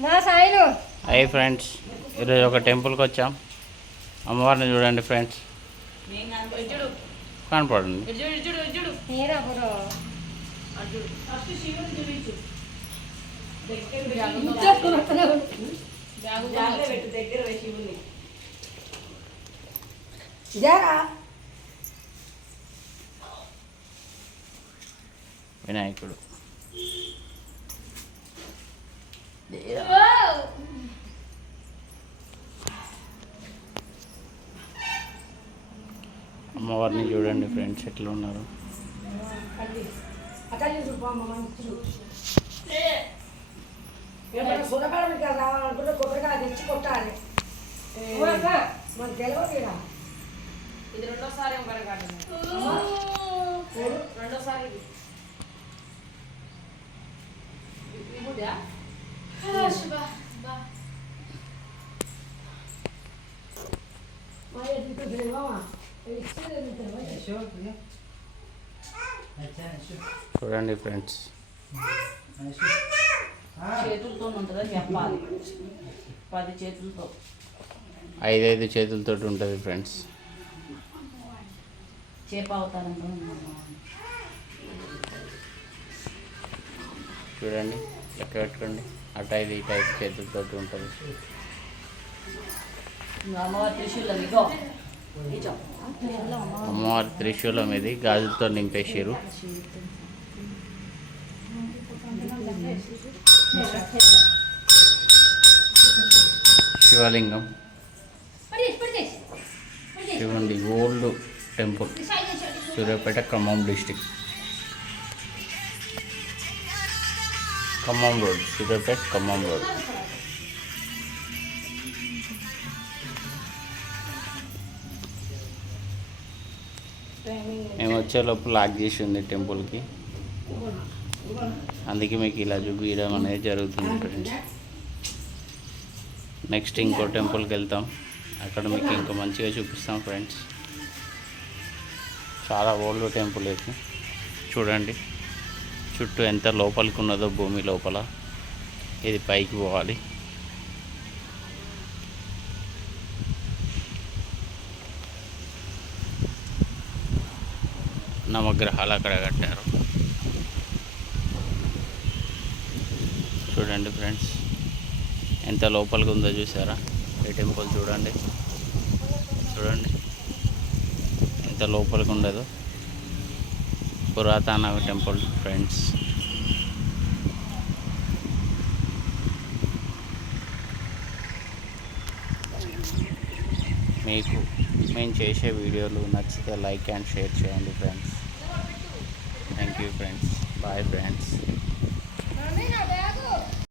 Hi friends, ఈరోజు ఒక టెంపుల్కి వచ్చాం. అమ్మవారిని చూడండి ఫ్రెండ్స్, కనపడండి. వినాయకుడు అమ్మవారిని చూడండి ఫ్రెండ్స్, ఎట్లా ఉన్నారు. ఇది రెండోసారి రెండోసారి చూడండి ఫ్రెండ్స్, చేతులతో ఉంటుందా చెప్పాలి. 10 చేతులతో 5 చేతులతో ఉంటుంది ఫ్రెండ్స్. చేప అవుతానంటే చూడండి, లెక్క పెట్టుకోండి. అటు 5 ఇటు 5 చేతులతో ఉంటుంది. అమ్మవారి త్రిశూలం ఇగో అమ్మవారి త్రిశూలం ఇది గాజులతో నింపేసారు. శివలింగం, శివుడి old temple, Suryapet, Khammam district. Khammam road, Suryapet Khammam road. మేము వచ్చే లోపు లాక్ చేసి ఉంది టెంపుల్కి, అందుకే మీకు ఇలా చూపించడం అనేది జరుగుతుంది ఫ్రెండ్స్. నెక్స్ట్ ఇంకో టెంపుల్కి వెళ్తాం, అక్కడ మీకు ఇంకా మంచిగా చూపిస్తాం ఫ్రెండ్స్. చాలా ఓల్డ్ టెంపుల్ ఇది. చూడండి చుట్టూ ఎంత లోపలికి ఉన్నదో, భూమి లోపల. ఇది పైకి పోవాలి. నవగ్రహాలు అక్కడ కట్టారు. చూడండి ఫ్రెండ్స్, ఎంత లోపలికి ఉందో చూసారా. ఈ టెంపుల్ చూడండి, చూడండి ఎంత లోపలికి ఉండదో. పురాతన టెంపుల్ ఫ్రెండ్స్. మీకు మేము చేసే వీడియోలు నచ్చితే లైక్ అండ్ షేర్ చేయండి friends. Thank you friends. Bye friends.